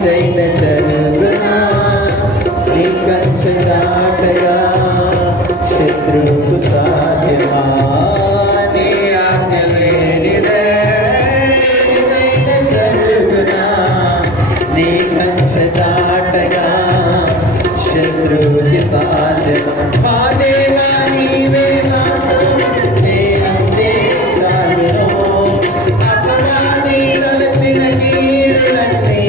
జరుగునా నీ కంచె దాటగా శత్రువుకు సాధ్యమా నీ ఆజ్ఞ లేనిదే జరుగునా నీ కంచె దాటగా శత్రువుకి సాధ్యమా మా దేవా నీవే మాతో నే అందే చాలును అపవాది తలచిన కీడులన్నీ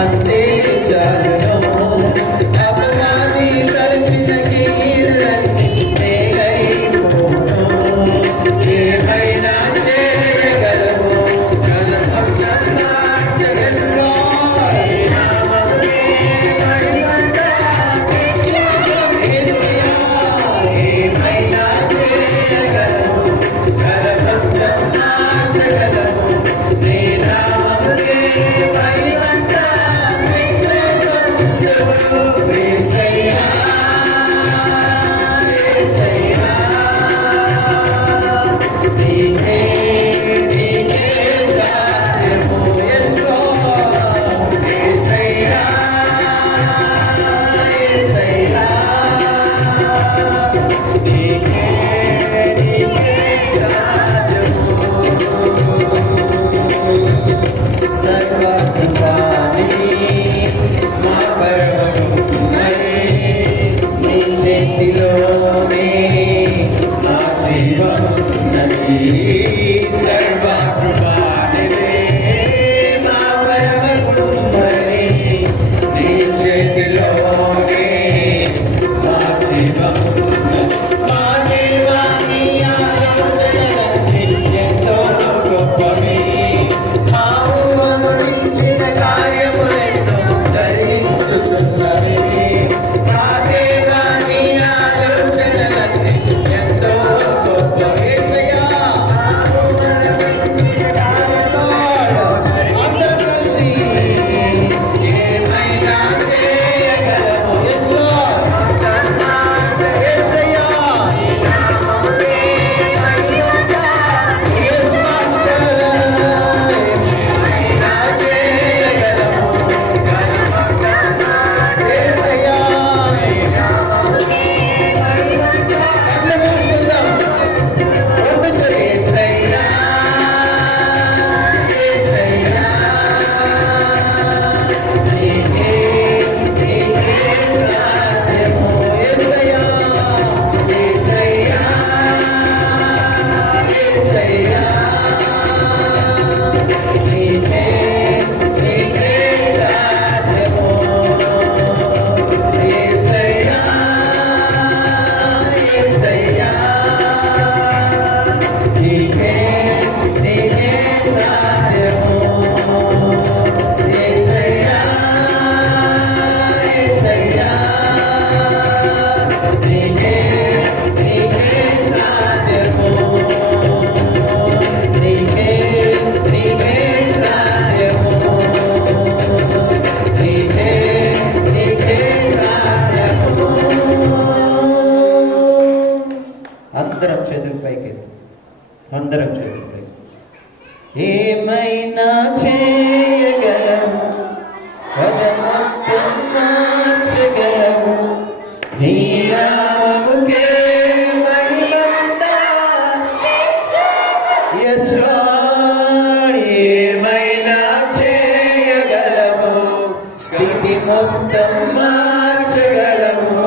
అంతే చాలును అపవాది తలచిన కీడులన్నీ మేలైపోను ఏమైనా చేయగలవు కలపన్నా జగస్లో ఏమైనా చేయగలవు కలపన్నా జగలవు నీ నామముకే మహిమంతా అందరం చేతుల పైకి అందరం చేతుల పైకి ఏమైనా చేయగలము పదమొత్తం మార్చగలము నీ నామముకే మహిమంతా yes Lord ఏమైనా చేయగలము స్థితి మొత్తం మార్చగలము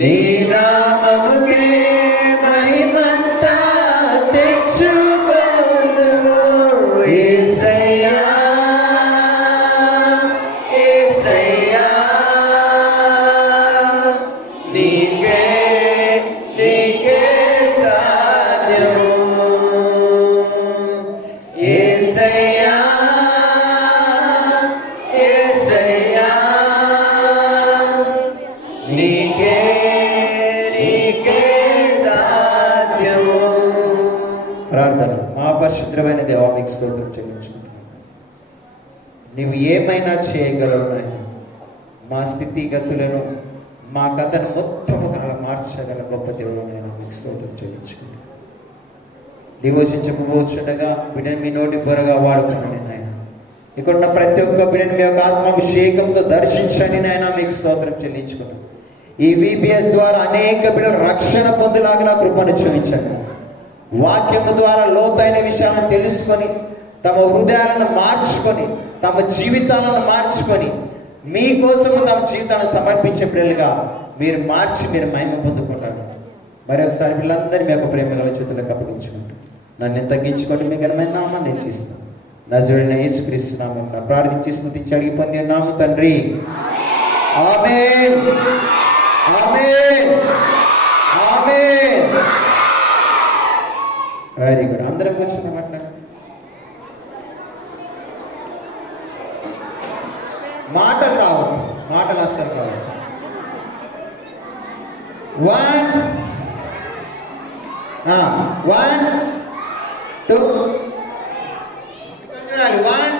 నీ నామముకే ప్రార్థన. మా పరిశుద్ధమైన దేవా మీకు స్తోత్రం చెల్లించుకుంటున్నాను. నీవు ఏమైనా చేయగలవు నాయన. మా స్థితిగతులను మా కథను మొత్తముగా మార్చగల గొప్ప దేవుడు నేను మీకు స్తోత్రం చెల్లించుకుంటున్నాను. డివోషన్ చెప్పబోచుండగా బిడ్డని మీ నోటి త్వరగా వాడుకోండి నాయన. ఇక్కడ ఉన్న ప్రతి ఒక్క బిడ్డని మీ యొక్క ఆత్మాభిషేకంతో దర్శించండి నాయన. మీకు స్తోత్రం చెల్లించుకున్నాం. ఈ VBS ద్వారా అనేక బిడ్డలు రక్షణ పొందులాగా కృపను చూపించండి. వాక్యము ద్వారా లోతైన విషయాలను తెలుసుకొని తమ హృదయాలను మార్చుకొని తమ జీవితాలను మార్చుకొని మీకోసము తమ జీవితాలను సమర్పించే పిల్లలుగా మీరు మార్చి మీరు మహిమ పొందుకుంటారు. మరొకసారి పిల్లలందరూ మీ యొక్క ప్రేమల చేతులకు అప్పగించుకుంటారు. నన్ను తగ్గించుకొని మీ ఘనమైన నామాన్ని నేను చేస్తాను. నజరుడైన యేసుక్రీస్తు నామమున ప్రార్థించి స్తుతించి అడిగి పొంది ఉన్నాము తండ్రి. ఆమేన్, ఆమేన్, ఆమేన్. Very good. అందరం కూర్చుని మాట్లాడండి. మాటలు రావు, మాటలు అస్సలు రావు. 1 1 2 చూడాలి. 1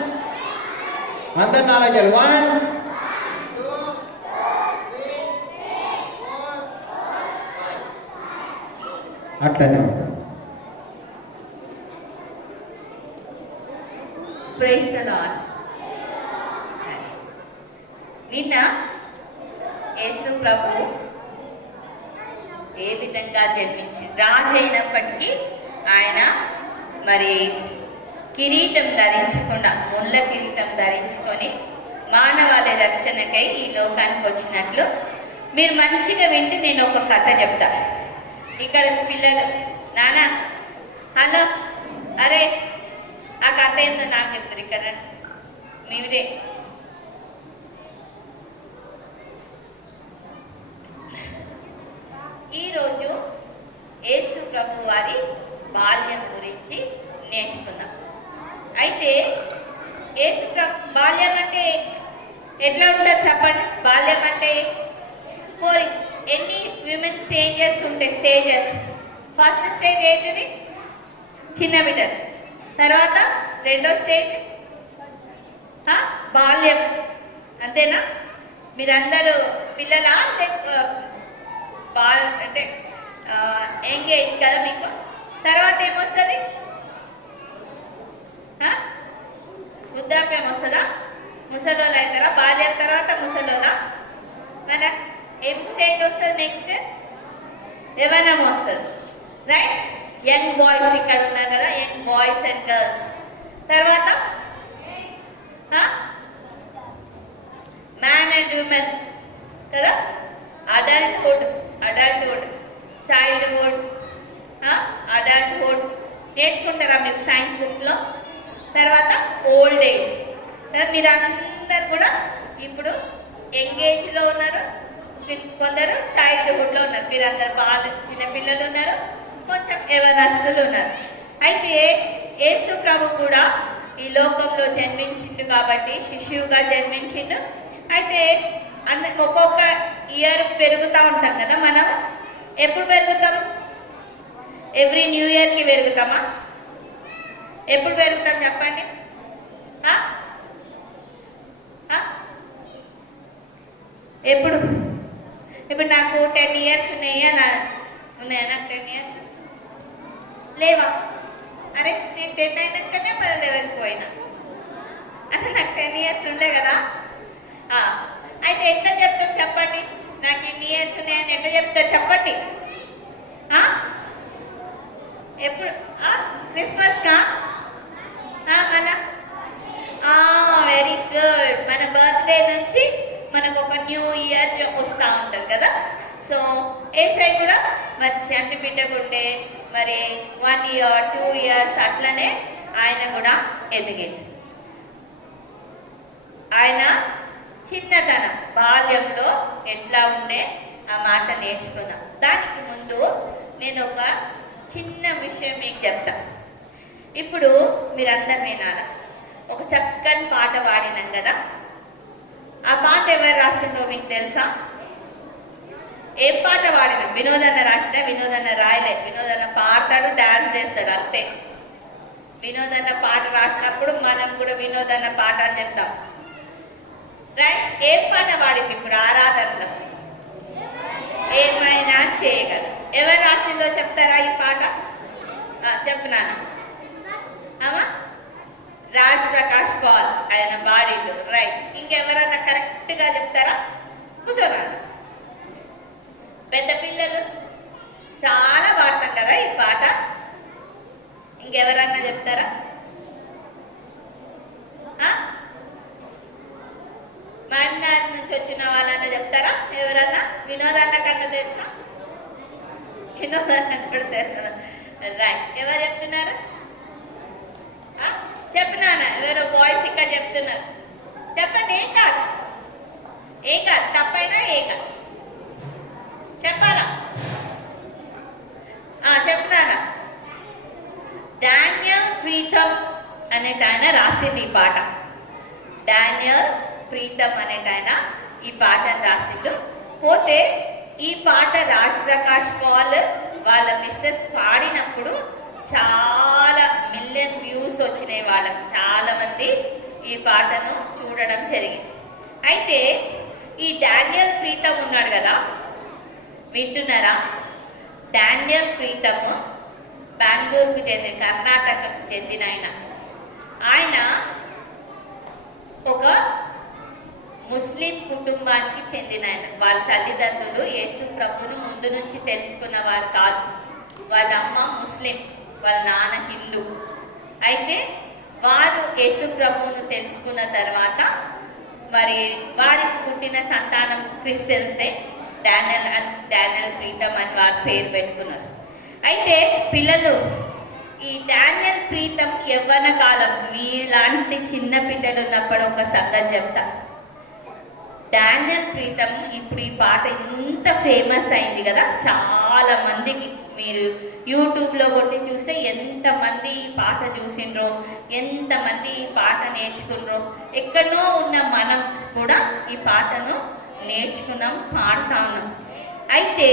అందరు నాలుగు 1 2 3 4 అట్లనే ఉంటాం. Praise the Lord. నిన్న యేసు ప్రభు ఏ విధంగా జన్మించి రాజు అయినప్పటికీ ఆయన మరి కిరీటం ధరించకుండా ముళ్ళ కిరీటం ధరించుకొని మానవాళి రక్షణకై ఈ లోకానికి వచ్చినట్లు మీరు మంచిగా వింటే నేను ఒక కథ చెప్తా. ఇక్కడ పిల్లలు నానా హలో అరే ఆ కథ ఏందో నాకు చెప్తారు. ఇక్కడ మీరే ఈరోజు యేసు ప్రభు వారి బాల్యం గురించి నేర్చుకుందాం. అయితే యేసు ప్రభు బాల్యం అంటే ఎట్లా ఉంటుంది చెప్పండి. బాల్యం అంటే ఎన్ని హ్యూమన్ స్టేజెస్ ఉంటాయి. స్టేజెస్ ఫస్ట్ స్టేజ్ ఏంటిది? చిన్న బిడ్డలు. తర్వాత రెండో స్టేజ్ బాల్యం. అంతేనా? మీరందరూ పిల్లలా అంటే ఎంగేజ్ కదా మీకు. తర్వాత ఏమొస్తుంది? వృద్ధాప్యం వస్తుందా? ముసలోళ్ళు అవుతారా? బాల్యం తర్వాత ముసలోళ్ళా? మన ఏం స్టేజ్ వస్తుంది? నెక్స్ట్ యవ్వనం వస్తుంది. రైట్? యంగ్ బాయ్స్ ఇక్కడ ఉన్నారు కదా, యంగ్ బాయ్స్ అండ్ గర్ల్స్. తర్వాత మ్యాన్ అండ్ ఉమెన్ కదా. అడల్ట్హుడ్, చైల్డ్హుడ్, అడల్ట్హుడ్ నేర్చుకుంటారా మీరు సైన్స్ బుక్లో. తర్వాత ఓల్డ్ ఏజ్. మీరందరు కూడా ఇప్పుడు యంగేజ్లో ఉన్నారు, కొందరు చైల్డ్హుడ్లో ఉన్నారు. మీరందరు బాగా చిన్నపిల్లలు ఉన్నారు, కొంచెం యవనస్తులు ఉన్నారు. అయితే యేసు ప్రభు కూడా ఈ లోకంలో జన్మించిండు కాబట్టి శిశువుగా జన్మించిండు. అయితే ఒక్కొక్క ఇయర్ పెరుగుతూ ఉంటాం కదా మనం. ఎప్పుడు పెరుగుతాం? ఎవ్రీ న్యూ ఇయర్కి పెరుగుతామా? ఎప్పుడు పెరుగుతాం చెప్పండి. ఎప్పుడు? ఇప్పుడు నాకు 10 ఇయర్స్ ఉన్నాయా నాకు 10 ఇయర్స్ లేవా? అరే నేను 10 అయినాకనే మరి 11కి పోయినా అంటే నాకు 10 ఇయర్స్ ఉండే కదా. అయితే ఎట్లా చెప్తారు చెప్పండి? నాకు ఇన్ని ఇయర్స్ ఉన్నాయని ఎట్లా చెప్తారు చెప్పండి? ఎప్పుడు? క్రిస్మస్కా? మన వెరీ గుడ్. మన బర్త్డే నుంచి మనకు ఒక న్యూ ఇయర్ వస్తూ ఉంటుంది కదా. సో ఏసై కూడా మరి చంటి బిడ్డకుండే మరి 1 ఇయర్ 2 ఇయర్స్ అట్లనే ఆయన కూడా ఎదిగింది. ఆయన చిన్నతనం బాల్యంలో ఎట్లా ఉండే ఆ మాట నేర్చుకుందాం. దానికి ముందు నేను ఒక చిన్న విషయం మీకు చెప్తా. ఇప్పుడు మీరందరు వినాలా. ఒక చక్కని పాట పాడినాం కదా. ఆ పాట ఎవరు రాసిండ్రో మీకు తెలుసా? ఏం పాట పాడినాం? వినోదన్న రాసిన. వినోదన్న రాయలే. వినోదన్న పాడతాడు, డాన్స్ చేస్తాడు అంతే. వినోదన్న పాట రాసినప్పుడు మనం కూడా వినోదన్న పాట అని చెప్తాం. రైట్? ఏం పాట పాడింది ఇప్పుడు ఆరాధనలో? ఏమైనా చేయగలరు. ఎవరు రాసిందో చెప్తారా ఈ పాట? చెప్తున్నాను అమ్మా. రాజ్ ప్రకాష్ పాల్ ఆయన బాడీలో రైట్. ఇంకెవరన్నా కరెక్ట్గా చెప్తారా? కూర్చోరాదు. పెద్ద పిల్లలు చాలా పాడతాం కదా ఈ పాట. ఇంకెవరన్నా చెప్తారా? మన్నార్ నుంచి వచ్చిన వాళ్ళన్నా చెప్తారా? ఎవరన్నా? వినోదన్న కన్నా తెలుసా? వినోదన్న కూడా తెలుసా? రైట్. ఎవరు చెప్తున్నారు? చెప్పినానా? ఎవరో బాయ్స్ ఇక్కడ చెప్తున్నారు. చెప్పండి. ఏం కాదు, ఏం కాదు, తప్పైనా ఏం కాదు, చెప్పాలా? చెప్పినానా? డానియల్ ప్రీతం అనేట ఆయన రాసింది ఈ పాట. డానియల్ ప్రీతం అనేట ఆయన ఈ పాటను రాసిండు. పోతే ఈ పాట రాజ్ ప్రకాష్ పాల్ వాళ్ళ మిస్సెస్ పాడినప్పుడు చాలా మిలియన్ వ్యూస్ వచ్చినాయి. వాళ్ళకి చాలా మంది ఈ పాటను చూడడం జరిగింది. అయితే ఈ డానియల్ ప్రీతం ఉన్నాడు కదా, వింటున్నారా? డానియల్ ప్రీతము బెంగళూరుకు చెందిన, కర్ణాటకకు చెందిన ఆయన ఒక ముస్లిం కుటుంబానికి చెందిన ఆయన. వాళ్ళ తల్లిదండ్రులు యేసు ప్రభును ముందు నుంచి తెలుసుకున్న వారు కాదు. వాళ్ళ అమ్మ ముస్లిం, వాళ్ళ నాన్న హిందూ. అయితే వారు యేసు ప్రభువును తెలుసుకున్న తర్వాత మరి వారికి పుట్టిన సంతానం క్రిస్టియన్సే. డానియల్ ప్రీతం అని వారి పేరు పెట్టుకున్నారు. అయితే పిల్లలు, ఈ డానియల్ ప్రీతం యవ్వన కాలం, మీలాంటి చిన్న పిల్లలు ఉన్నప్పుడు ఒక సంగతి చెప్తా. డానియల్ ప్రీతం ఇప్పుడు ఈ పాట ఇంత ఫేమస్ అయింది కదా, చాలా మందికి మీరు యూట్యూబ్లో కొట్టి చూస్తే ఎంతమంది ఈ పాట చూసిండ్రో, ఎంతమంది ఈ పాట నేర్చుకున్నారో. ఎక్కడో ఉన్న మనం కూడా ఈ పాటను నేర్చుకున్నాం, పాడుతా ఉన్నాం. అయితే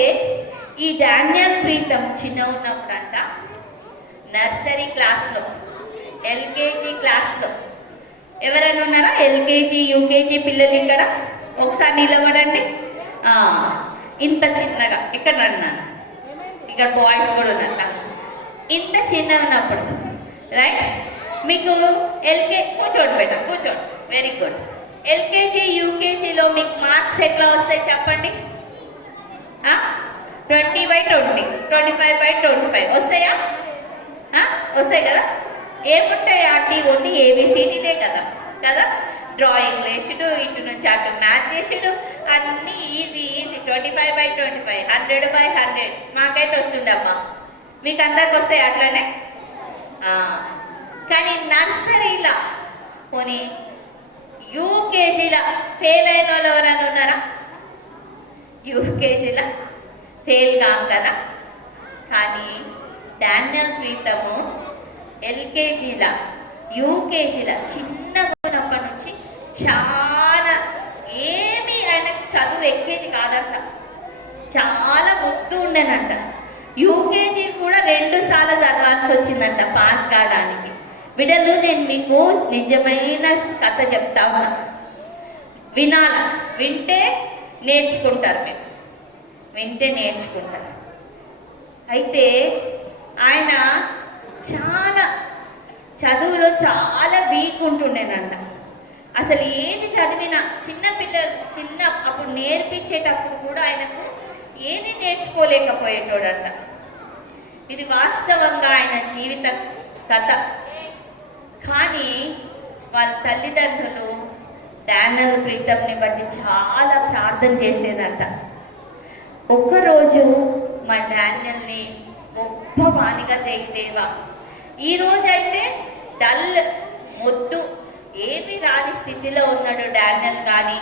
ఈ డానియల్ ప్రీతం చిన్న ఉన్నప్పుడంట నర్సరీ క్లాస్లో, ఎల్కేజీ క్లాస్లో, ఎవరైనా ఉన్నారా ఎల్కేజీ యూకేజీ పిల్లలు? ఇక్కడ ఒకసారి నిలబడండి. ఇంత చిన్నగా ఇక్కడ అన్నాను, ఇక్కడ బాయ్స్ కూడా ఉన్నారు. ఇంత చిన్న ఉన్నప్పుడు రైట్, మీకు కూర్చోండి బేట, కూర్చోండి. Very good. ఎల్కేజీ యూకేజీలో మీకు మార్క్స్ ఎట్లా వస్తాయి చెప్పండి? 20/20, 25/25 వస్తాయా? వస్తాయి కదా. ఏముంటాయి ఆంటీ? ఓన్లీ ఏబిసిడీలే కదా. డ్రాయింగ్ వేసుడు, ఇటు నుంచి అటు మ్యాథ్ చేసుడు, అన్నీ ఈజీ 25/25, 100/100. మాకైతే వస్తుండమ్మా, మీకు అందరికి వస్తాయి అట్లనే. కానీ నర్సరీలా పోనీ యూకేజీలా ఫెయిల్ అయిన వాళ్ళు ఎవరైనా ఉన్నారా? యూకేజీలా ఫెయిల్ కాదు కదా. కానీ డానియల్ ప్రీతము ఎల్కేజీలా యూకేజీలా చిన్నగా ఉన్నప్పటి నుంచి చాలా ఏమీ ఆయనకు చదువు ఎక్కేది కాదంట, చాలా ముద్దు ఉండేనంట. యూకేజీ కూడా 2 సార్లు చదవాల్సి వచ్చిందంట పాస్ కావడానికి. బిడ్డలు, నేను మీకు నిజమైన కథ చెప్తా ఉన్నా, వినాల. వింటే నేర్చుకుంటారు, మీరు వింటే నేర్చుకుంటారు. అయితే ఆయన చాలా చదువులో చాలా వీక్ ఉంటుండేనంట. అసలు ఏది చదివినా అప్పుడు నేర్పించేటప్పుడు కూడా ఆయనకు ఏది నేర్చుకోలేకపోయేటోడంట. ఇది వాస్తవంగా ఆయన జీవిత కథ. కానీ వాళ్ళ తల్లిదండ్రులు డానియల్ ప్రీతంని బట్టి చాలా ప్రార్థన చేసేదంట. ఒక్కరోజు మా డానియల్ని గొప్ప వాణిగా చేయదేవా, ఈరోజైతే డల్ మొద్దు ఏమి రాని స్థితిలో ఉన్నాడు డానియల్. కానీ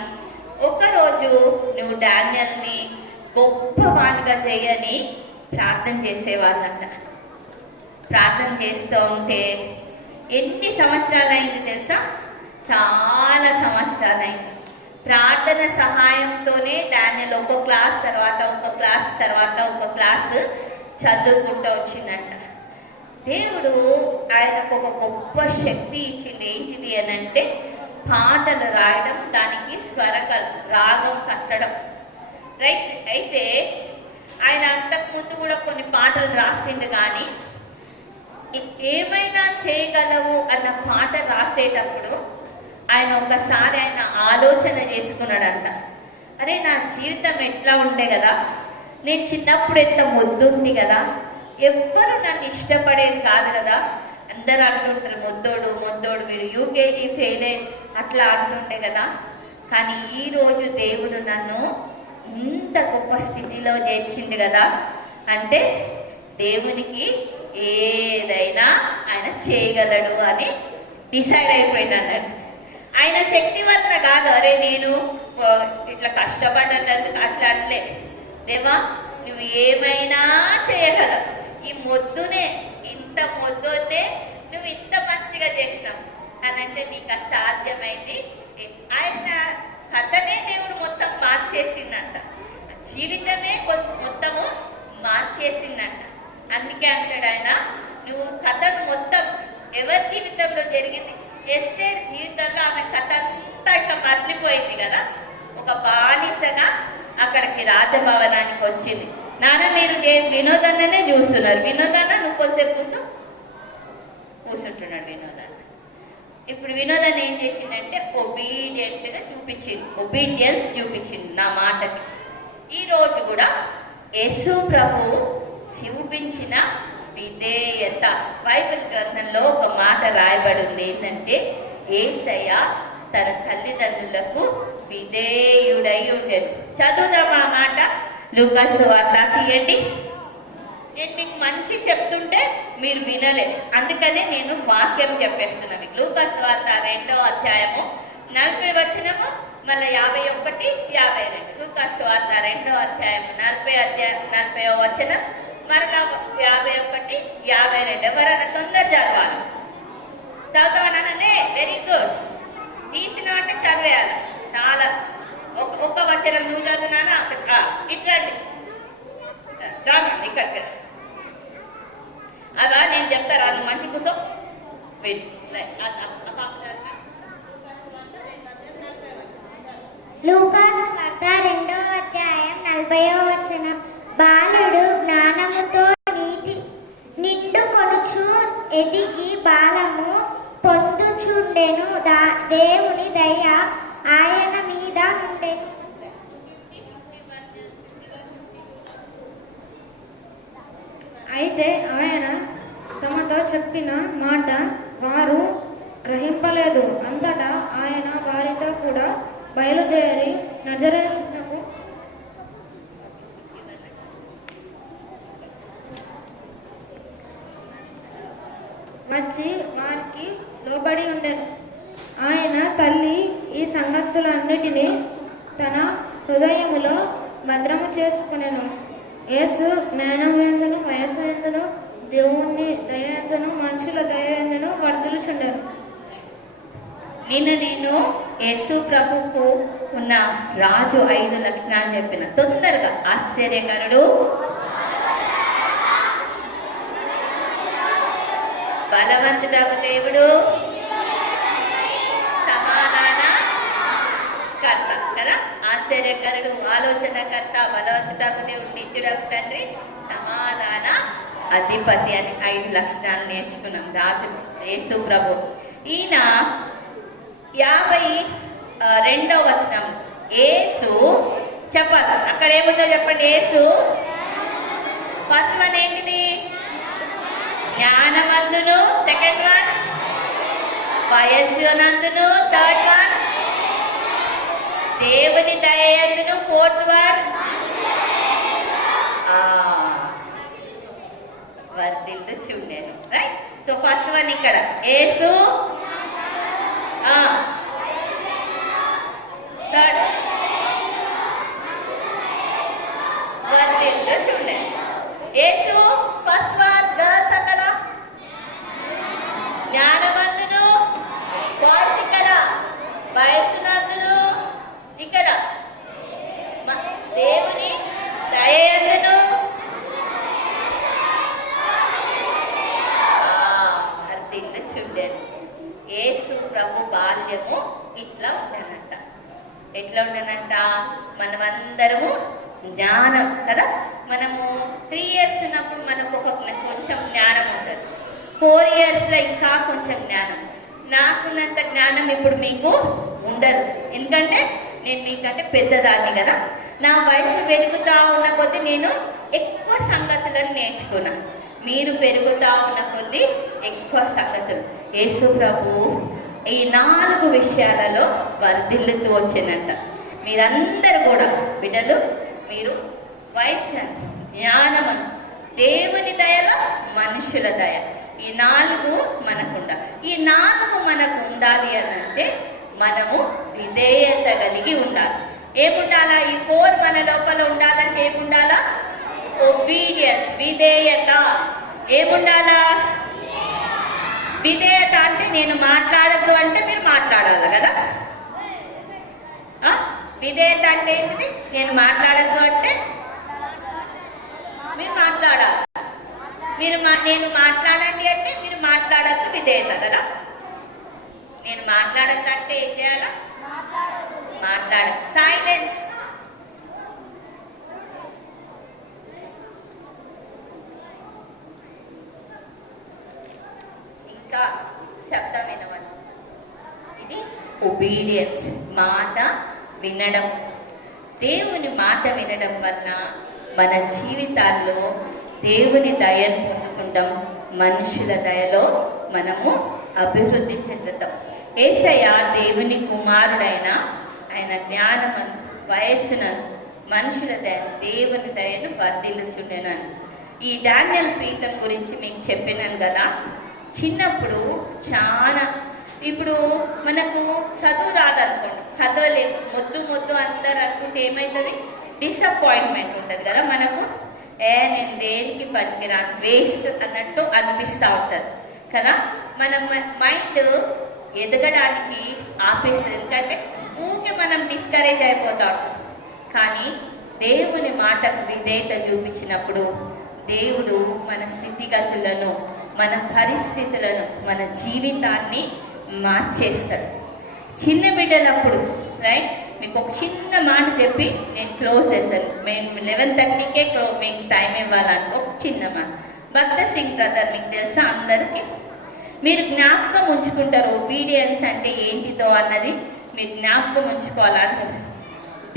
ఒకరోజు నువ్వు డానియల్ని గొప్ప వాణిగా చేయని ప్రార్థన చేసేవాళ్ళంట. ప్రార్థన చేస్తూ ఉంటే ఎన్ని సంవత్సరాలు అయింది తెలుసా? చాలా సంవత్సరాలు అయింది. ప్రార్థన సహాయంతోనే డానియల్ ఒక క్లాస్ తర్వాత ఒక క్లాస్ చదువుకుంటూ వచ్చిందంట. దేవుడు ఆయనకు ఒక గొప్ప శక్తి ఇచ్చింది. ఏంటిది అని అంటే పాటలు రాయడం, దానికి రాగం కట్టడం. రైట్. అయితే ఆయన అంతకుముందు కూడా కొన్ని పాటలు రాసిండు. కానీ ఏమైనా చేయగలవు అన్న పాట రాసేటప్పుడు ఆయన ఒకసారి ఆయన ఆలోచన చేసుకున్నాడంట. అరే నా జీవితం ఎట్లా ఉండే కదా, నేను చిన్నప్పుడు ఎంత మొద్దుంది కదా, ఎవ్వరు నన్ను ఇష్టపడేది కాదు కదా, అందరూ అంటుంటారు మొద్దోడు మొద్దోడు, వీడు యూకేజీ ఫెయిల్ అయ్యి అట్లా అంటుండే కదా. కానీ ఈరోజు దేవుడు నన్ను ఇంత గొప్ప స్థితిలో చేసిండు కదా అంటే దేవునికి ఏదైనా ఆయన చేయగలడు అని డిసైడ్ అయిపోయింది అన్నట్టు. ఆయన శక్తి వలన కాదు, అరే నేను ఇట్లా కష్టపడ్డందుకు అట్లా అట్లే, దేవా నువ్వు ఏమైనా చేయగలవు, ఈ మొద్దునే ఇంత మొద్దునే నువ్వు ఇంత మంచిగా చేసినావు అని అంటే నీకు అసాధ్యమైంది. ఆయన కథనే దేవుడు మొత్తం మార్చేసిందంట, జీవితమే మొత్తము మార్చేసిందంట. అందుకే అంటాడు ఆయన, నువ్వు కథను మొత్తం ఎవరి జీవితంలో జరిగింది, ఎస్టేర్ జీవితంలో ఆమె కథ అంతా ఇట్లా మర్లిపోయింది కదా, ఒక బానిసగా అక్కడికి రాజభవనానికి వచ్చింది. నాన్న మీరు వినోదన్ననే చూస్తున్నారు, వినోదన్న నువ్వు కొంచెంసేపు కూర్చుంటున్నాడు వినోదన్న. ఇప్పుడు వినోదన్న ఏం చేసిందంటే ఒబీడియంట్గా చూపించింది, ఒబీడియన్స్ చూపించింది నా మాటకి. ఈరోజు కూడా యేసు ప్రభువు చూపించిన విధేయత, బైబిల్ గ్రంథంలో ఒక మాట రాయబడి ఉంది, ఏంటంటే యేసయ్య తన తల్లిదండ్రులకు విధేయుడై ఉండేది. చదువుదాం ఆ మాట, లూకా సువార్త తీయండి. నేను మీకు మంచి చెప్తుంటే మీరు వినలేదు, అందుకనే నేను వాక్యం చెప్పేస్తున్నా మీకు. లూకా సువార్త 2వ అధ్యాయము 40 వచనము, మళ్ళీ 51, 52. లూకా సువార్త 2వ అధ్యాయము 40వ వచనం, మరలా 51, 52. ఎవరైనా తొందర చదవాలి. చదవాలనే వెరీ గుడ్, తీసిన అంటే చదివేయాలి. చాలా ఒక్క వచనం నువ్వు చదువునానా ఇట్లండి రామండి ఇక్కడికి అలా నేను చెప్తారా, నువ్వు మంచి కూర్చో. లూకా సువార్త 2వ అధ్యాయం 40వ వచనం, బాలుడు జ్ఞానముతో నిండుకొనుచు ఎదిగి బాలము పొందుచుండెను, దేవుని దయ ఆయన మీద ఉండెను. అయితే ఆయన తమతో చెప్పిన మాట వారు గ్రహింపలేదు. అంతటా ఆయన వారితో కూడా బయలుదేరి నజరేతునకు వచ్చి వారికి లోబడి ఉండెను. ఆయన తల్లి ఈ సంగతులన్నిటినీ తన హృదయములో భద్రము చేసుకునెను. యేసు జ్ఞానం ఎందును వయస్సు ఎందును దేవుని దయ ఎందును మనుషుల దయ ఎందును వర్ధులుచుండెను. నిన్న నేను యేసు ప్రభుకు ఉన్న రాజు 5 లక్షణాలు చెప్పిన. తొందరగా ఆశ్చర్యకరుడు, బలవంతుడగు దేవుడు, సమాధాన కర్త కదా. ఆశ్చర్యకరుడు, ఆలోచనకర్త, బలవంతుడగు దేవుడు, నిత్యుడగు తండ్రి, సమాధాన అధిపతి అని 5 లక్షణాలు నేర్చుకున్నాం రాజు యేసు ప్రభు. ఈయన 52వ వచనం, యేసు చెప్పాలి, అక్కడ ఏముందో చెప్పండి. యేసు ఫస్ట్ వన్ ఏంటిది? జ్ఞానవంతును. సెకండ్ వన్ వయస్సునందును. థర్డ్ వన్ దేవుని దయందును. ఫోర్త్ వన్ వర్ధిల్లు చూడేది. రైట్. సో ఫస్ట్ వన్ ఇక్కడ యేసు, థర్డ్ వర్ధిల్లు చూడేది. యేసు ఫస్ట్ వన్, గర్ల్స్ అక్కడ జ్ఞానవంతును, బాయ్స్ ఇక్కడ వయస్సునందును, ఇక్కడ దేవుని దయయందును, వర్ధిల్లు చూడేది. యేసు ప్రభు బాల్యము ఇట్లా ఉండనంట. ఎట్లా ఉండనంట? మనమందరము జ్ఞానం కదా. మనము 3 years ఉన్నప్పుడు మనకు కొంచెం జ్ఞానం ఉంటుంది. 4 ఇయర్స్లో ఇంకా కొంచెం జ్ఞానం. నాకున్నంత జ్ఞానం ఇప్పుడు మీకు ఉండదు, ఎందుకంటే నేను మీకంటే పెద్దదాన్ని కదా. నా వయసు పెరుగుతూ ఉన్న కొద్దీ నేను ఎక్కువ సంగతులను నేర్చుకున్నాను. మీరు పెరుగుతూ ఉన్న కొద్దీ ఎక్కువ సంగతులు. యేసు ప్రభు ఈ 4 విషయాలలో వర్ధిల్లుతూ వచ్చిందంట. మీరందరూ కూడా బిడ్డలు, మీరు వయసు, జ్ఞానము, దేవుని దయలో మనుషుల దయ, ఈ 4 మనకుండ. ఈ 4 మనకు ఉండాలి అని అంటే మనము విధేయత కలిగి ఉండాలి. ఏముండాలా? ఈ 4 మన లోపల ఉండాలంటే ఏముండాలా? ఒబీడియన్స్, విధేయత. ఏముండాలా? విధేయత అంటే నేను మాట్లాడద్దు అంటే మీరు మాట్లాడాలి కదా. విధేయత అంటే ఏంటిది? నేను మాట్లాడద్దు అంటే మీరు మాట్లాడాలి. నేను మాట్లాడండి అంటే మీరు మాట్లాడద్దు, విధేయత కదా. నేను మాట్లాడద్దు అంటే ఏం చేయాలా? మాట్లాడద్దు, సైలెన్స్. ఇంకా శబ్దం వినవద్దు. ఇది ఒబీడియన్స్, మాట వినడం. దేవుని మాట వినడం వలన మన జీవితాల్లో దేవుని దయను పొందుకుంటాం, మనుషుల దయలో మనము అభివృద్ధి చెందుతాం. యేసయ్య దేవుని కుమారుడైన ఆయన జ్ఞానము, వయస్సును, మనుషుల దయ, దేవుని దయను వర్ధిల్లుచుండెనని. ఈ డానియల్ ప్రీతం గురించి మీకు చెప్పినాను కదా. చిన్నప్పుడు చాలా, ఇప్పుడు మనకు చదువు రాదనుకోండి, చదవలేము, మొద్దు అందరు అనుకుంటే ఏమవుతుంది? డిసప్పాయింట్మెంట్ ఉంటుంది కదా మనకు. నేను దేనికి పనికిరాను, వేస్ట్ అన్నట్టు అనిపిస్తూ ఉంటుంది కదా. మన మైండ్ ఎదగడానికి ఆపేస్తుంది, ఎందుకంటే ఊకే మనం డిస్కరేజ్ అయిపోతూ ఉంటాం. కానీ దేవుని మాటకు విధేయత చూపించినప్పుడు దేవుడు మన స్థితిగతులను, మన పరిస్థితులను, మన జీవితాన్ని మార్చేస్తాడు. చిన్న బిడ్డలప్పుడు రైట్, మీకు ఒక చిన్న మాట చెప్పి నేను క్లోజ్ చేస్తాను. మేము 11:30కే మీకు టైం ఇవ్వాలని ఒక చిన్న మాట. భక్త సింగ్ బ్రదర్ మీకు తెలుసా అందరికీ? మీరు జ్ఞాపకం ఉంచుకుంటారు ఒబీడియన్స్ అంటే ఏంటిదో అన్నది మీరు జ్ఞాపకం ఉంచుకోవాలంటారు.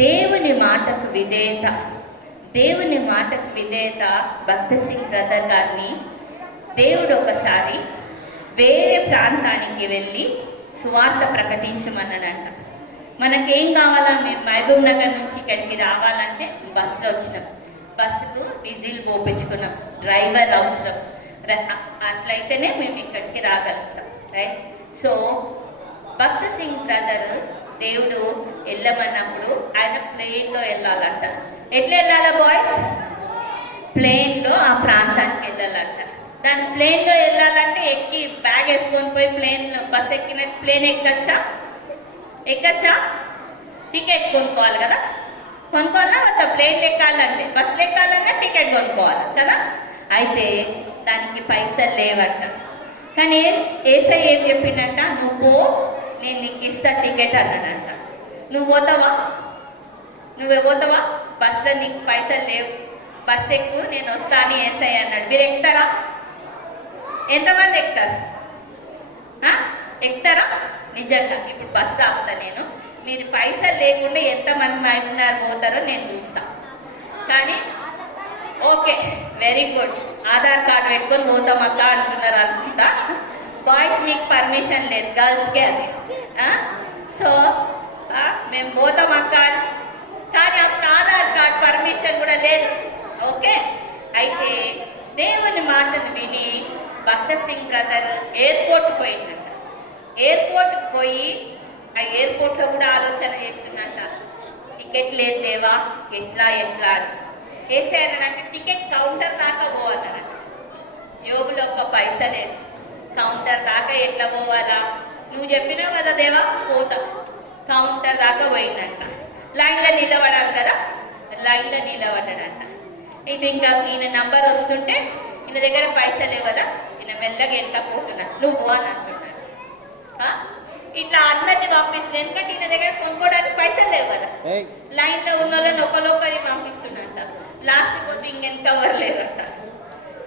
దేవుని మాటకు విధేయత, దేవుని మాటకు విధేయత. భక్త సింగ్ బ్రదర్ గారిని దేవుడు ఒకసారి వేరే ప్రాంతానికి వెళ్ళి సువార్త ప్రకటించమన్నాడంట. మనకేం కావాలా? మేము మహబూబ్ నగర్ నుంచి ఇక్కడికి రావాలంటే బస్సులో వచ్చినాం, బస్సుకు డీజిల్ పోపించుకున్నాం, డ్రైవర్ అవసరం, అట్లయితేనే మేము ఇక్కడికి రాగలుగుతాం రైట్. సో భక్త సింగ్ బ్రదర్ దేవుడు వెళ్ళమన్నప్పుడు ఆయన ప్లేన్లో వెళ్ళాలంట. ఎట్లా వెళ్ళాలా బాయ్స్? ప్లేన్లో ఆ ప్రాంతానికి వెళ్ళాలంట. దాని ప్లేన్లో వెళ్ళాలంటే ఎక్కి బ్యాగ్ వేసుకొని పోయి బస్ ఎక్కినట్టు ప్లేన్ ఎక్కచ్చా? టికెట్ కొనుక్కోవాలి కదా. కొనుక్కోవాలా వద్దా? ప్లేన్ ఎక్కాలంటే, బస్సులు ఎక్కాలన్నా టికెట్ కొనుక్కోవాలి కదా. అయితే దానికి పైసలు లేవంట. కానీ ఏసై ఏం చెప్పిందంట? నువ్వు నేను నీకు ఇస్తా టికెట్ అన్నాడంట. నువ్వు పోతావా? బస్సులో నీకు పైసలు లేవు, బస్సు ఎక్కువ, నేను వస్తా అని ఏసై అన్నాడు. మీరు ఎక్కుతారా? ఎంతమంది ఎక్కుతారు? ఎక్కుతారా? నిజంగా ఇప్పుడు బస్సు ఆపుతా నేను, మీరు పైసలు లేకుండా ఎంతమంది మైపున్నారు పోతారో నేను చూస్తా. కానీ okay, very good, Aadhaar card పెట్టుకొని పోతాం అక్క అంటున్నారు అనుకుంటా. బాయ్స్ మీకు పర్మిషన్ లేదు, గర్ల్స్కే అది. సో మేము పోతాం అక్క, కానీ అప్పుడు ఆధార్ కార్డు పర్మిషన్ కూడా లేదు. ఓకే, అయితే దేవుని మాటను విని భక్త సింగ్ బ్రదర్ ఎయిర్పోర్ట్ పోయిందంట. ఎయిర్పోర్ట్కి పోయి ఆ ఎయిర్పోర్ట్లో కూడా ఆలోచన చేస్తున్నట్ట, టికెట్ లేదు దేవా, ఎట్లా అని. వేసేయనంటే టికెట్ కౌంటర్ దాకా పోవాలన్నట. జోబులో ఒక్క పైసా లేదు, కౌంటర్ దాకా ఎట్లా పోవాలా? నువ్వు చెప్పినావు కదా దేవా, పోతా. కౌంటర్ దాకా పోయిందంట. లైన్లో నిలబడాలి కదా, లైన్లో నిలబడ్డాడంట. ఇది ఇంకా ఈయన నంబర్ వస్తుంటే ఈయన దగ్గర పైసలు లేవు కదా, ఈయన మెల్లగా వెళ్ళకపోతున్నా, నువ్వు పో అని అంటున్నాడు. ఇట్లా అందరినీ పంపిస్తుంది, ఎందుకంటే ఈయన దగ్గర కొనుక్కోవడానికి పైసలు లేవు కదా. లైన్లో ఉన్న వాళ్ళని ఒకరిని పంపిస్తున్నట్ట. లాస్ట్ పోతే ఇంకెంతవరు లేరంట.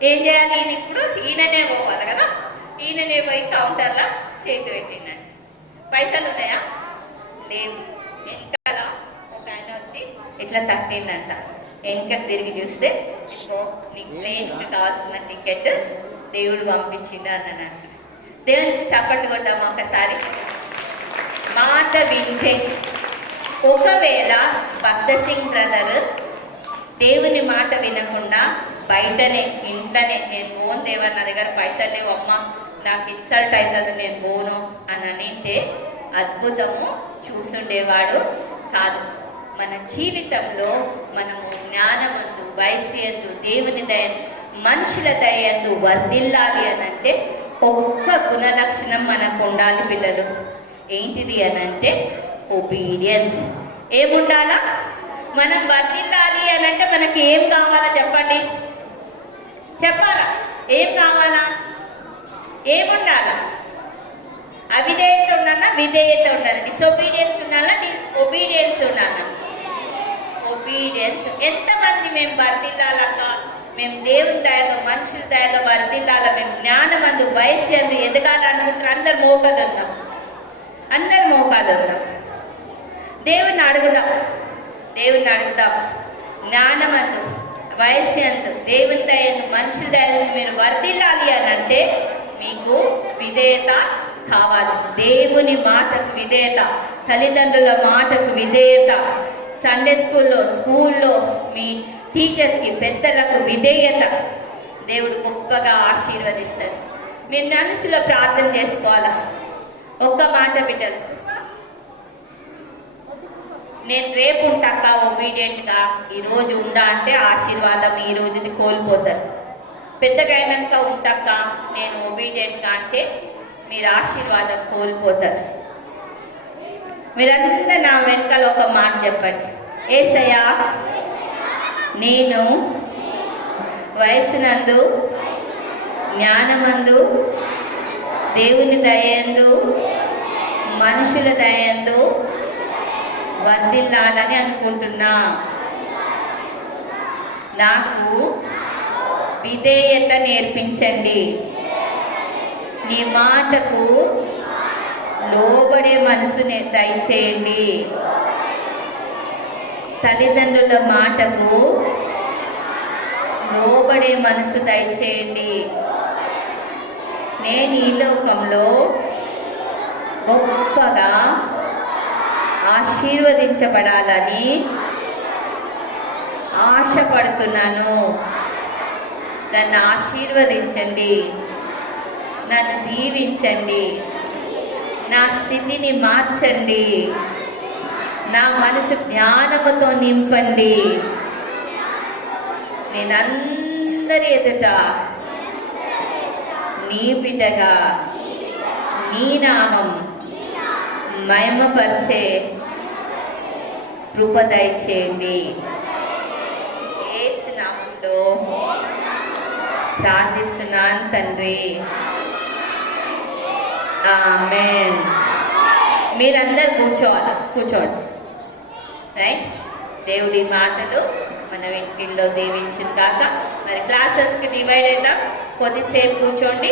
ఏం చేయాలి? ఈయన ఇప్పుడు ఈయననే పోవాలి కదా, ఈయననే పోయి కౌంటర్లో చేతి పెట్టిండంట. పైసలు ఉన్నాయా? లేవు. వెనకాల ఒక ఆయన వచ్చి ఇట్లా తట్టిండంట. వెనక తిరిగి చూస్తే నీకు ట్రైన్కి కావాల్సిన టికెట్ దేవుడు పంపించింది అన్నానంట. దేవునికి చప్పట్లు కొడదామా ఒకసారి? మాట వింటే, ఒకవేళ భక్త సింగ్ బ్రదర్ దేవుని మాట వినకుండా బయటనే ఇంట్లోనే నేను పోను దేవా, నా దగ్గర పైసలు లేవు అమ్మా, నాకు ఇన్సల్ట్ అవుతుంది, నేను పోను అని అంటే అద్భుతము చూసుండేవాడు కాదు. మన జీవితంలో మనము జ్ఞానమందు, వయస్సు, దేవుని దయ, మనుషుల దయందు వర్ధిల్లాలి అని అంటే ఒక్క గుణలక్షణం మనకు ఉండాలి పిల్లలు. ఏంటిది అని అంటే ఒబీడియన్స్. ఏముండాలా? మనం వర్ధిల్లాలి అని అంటే మనకి ఏం కావాలా చెప్పండి? చెప్పాలా? ఏం కావాలా? ఏముండాలా? అవిధేయత ఉండాలా? విధేయత ఉండాలి. డిసొబీడియన్స్ ఉండాలా? ఒబీడియన్స్ ఉండాలా? ఒబీడియన్స్. ఎంతమంది మేము వర్ధిల్లాలక్క, మేము దేవుని దయలో, మనుషుల దయలో వర్ధిల్లాల, మేము జ్ఞానమందు, వయస్సు ఎదగాలనుకుంటారు. అందరు మోకాలు ఉందాం, అందరు మోకాలు ఉందాం. దేవుని అడుగుదాం, దేవుని అడుగుదాం. జ్ఞానమందు, వయస్సు అందు, దేవుని దయను, మనుషుల దయను మీరు వర్ధిల్లాలి అని అంటే మీకు విధేయత కావాలి. దేవుని మాటకు విధేయత, తల్లిదండ్రుల మాటకు విధేయత, సండే స్కూల్లో మీ టీచర్స్కి, పెద్దలకు విధేయత దేవుడు గొప్పగా ఆశీర్వదిస్తాడు. మీరు మనసులో ప్రార్థన చేసుకోవాలా. ఒక్క మాట బిడ్డలు, నేను రేపు ఉంటాక ఒబీడియంట్గా ఈరోజు ఉండా అంటే ఆశీర్వాదం ఈ రోజుది కోల్పోతారు. పెద్దగా అయినాక ఉంటాక నేను ఒబీడియంట్గా అంటే మీరు ఆశీర్వాదం కోల్పోతారు. మీరంతా నా వెనకాల ఒక మాట చెప్పండి. యేసయ్యా, నేను వయసునందు, జ్ఞానమందు, దేవుని దయందు, మనుషుల దయందు వర్ధిల్లాలని అనుకుంటున్నా. నాకు విధేయత నేర్పించండి. నీ మాటకు లోబడే మనసుని దయచేయండి. తల్లిదండ్రుల మాటకు లోబడే మనసు దయచేయండి. నేను ఈ లోకంలో గొప్పగా ఆశీర్వదించబడాలని ఆశపడుతున్నాను. నన్ను ఆశీర్వదించండి, నన్ను దీవించండి, నా స్థితిని మార్చండి, నా మనసు జ్ఞానముతో నింపండి. నేనందరి ఎదుట నీ బిడ్డగా, నీ నామం మహిమపరిచే కృప దయచేయండి. యేసు నామములో ప్రార్థిస్తున్నాను తండ్రి, ఆమేన్. మీరందరూ కూర్చోండి. రైట్. దేవుడి మాటలు మన వెంకిల్లో దీవించును గాక. మరి క్లాసెస్కి డివైడ్ అవుతాం. కొద్దిసేపు కూర్చోండి.